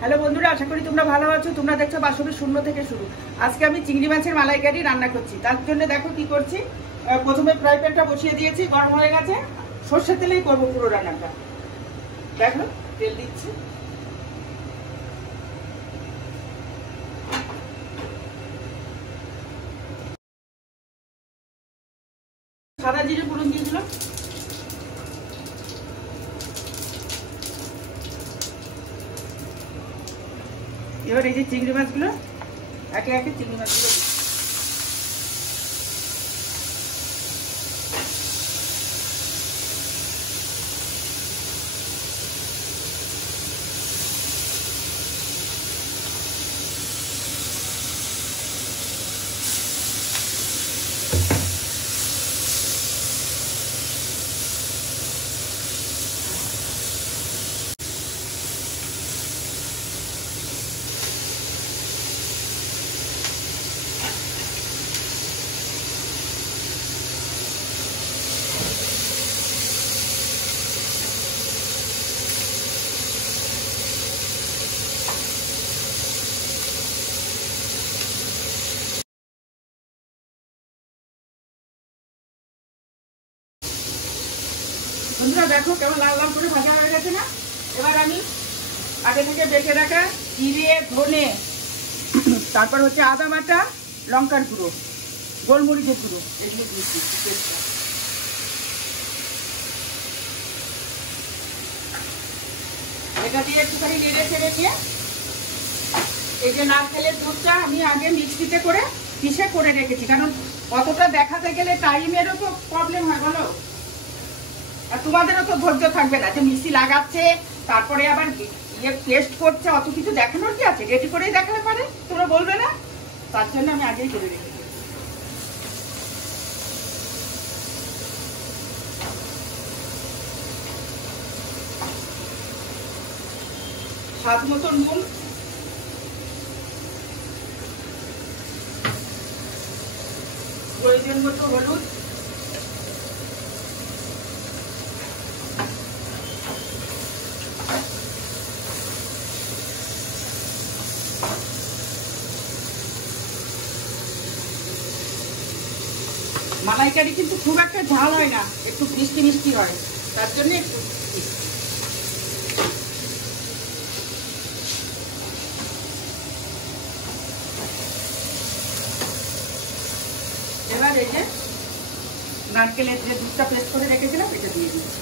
Hello বন্ধুরা, আশা করি তোমরা ভালো আছো। তোমরা দেখছো বাসবি শূন্য থেকে শুরু। আজকে আমি চিংড়ি মাছের মালাইকারি রান্না করছি। তার জন্য দেখো কি করছি। প্রথমে ফ্রাই প্যানটা বসিয়ে দিয়েছি, গরম হয়ে গেছে। সর্ষের তেলেই করবো পুরো রান্নাটা। দেখো তেল দিচ্ছি। সাদা জিরে ফোড়ন দিয়ে দিলাম। এবার এই যে চিংড়ি মাছগুলো একে একে চিংড়ি মাছগুলো বন্ধুরা দেখো কেমন লাল লাল করে ভাজা হয়ে গেছে না। এবার আমি আগে থেকে বেটে রাখা জিরে, ধনে, তারপর হচ্ছে আদা বাটা, লঙ্কার গুঁড়ো, গোলমরিচের গুঁড়ো এগুলো দিচ্ছি। এটা দিয়ে একটুখানি নেড়ে ছেড়ে দিয়ে এই যে নারকেলের দুধটা আমি আগে মিক্সিতে করে পিষে করে রেখেছি, কারণ অতটা দেখাতে গেলে টাইমেরও তো প্রবলেম হয় বলো। আর তোমাদেরও তো ধৈর্য থাকবে না যে মিক্সি লাগাচ্ছে তারপরে আবার ইয়ে টেস্ট করছে, অত কিছু দেখানোর কি আছে, রেডি করেই দেখালে পারে, তোমরা বলবে না। তার জন্য আমি আগেই করে রেখেছি। স্বাদ মতো নুন, প্রয়োজন মতো হলুদ, মালাইকারি কিন্তু খুব একটা ঝাল হয় না, একটু মিষ্টি মিষ্টি হয়, তার জন্য একটু। এবার এই যে নারকেলের যে দুধটা পেস্ট করে রেখেছিলাম এটা দিয়ে দিচ্ছি।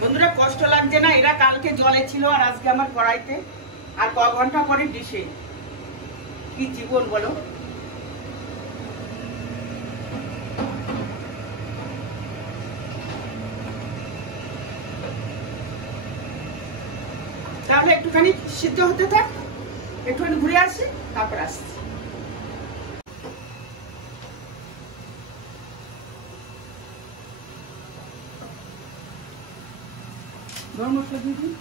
বন্ধুরা কষ্ট লাগছে না, এরা কালকে জলে ছিল আর আজকে আমার কড়াইতে, আর ক ঘন্টা পরে ডিশে। কি জীবন বলো। তাহলে একটুখানি সিদ্ধ হতে থাক, একটুখানি ঘুরে আসি, তারপর আসছি। গরম মশলা দিয়ে দিই।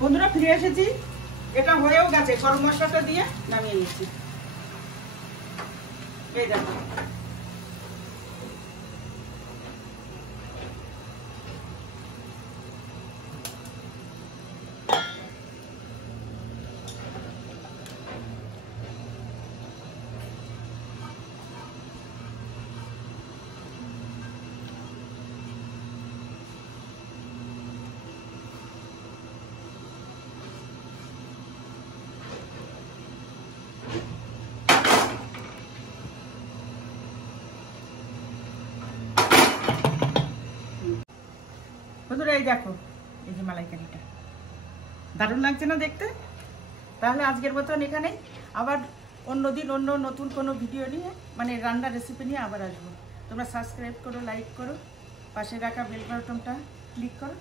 বন্ধুরা ফিরে এসেছি, এটা হয়েও গেছে। গরম মশলাটা দিয়ে নামিয়ে নিচ্ছি। এই দেখো বন্ধুরা, এই দেখো এই যে মালাইকারিটা দারুণ লাগছে না দেখতে। তাহলে আজকের মতন এখানেই, আবার অন্যদিন অন্য নতুন কোনো ভিডিও নিয়ে, মানে রান্নার রেসিপি নিয়ে আবার আসবো। তোমরা সাবস্ক্রাইব করো, লাইক করো, পাশে রাখা বেল বাটনটা ক্লিক করো।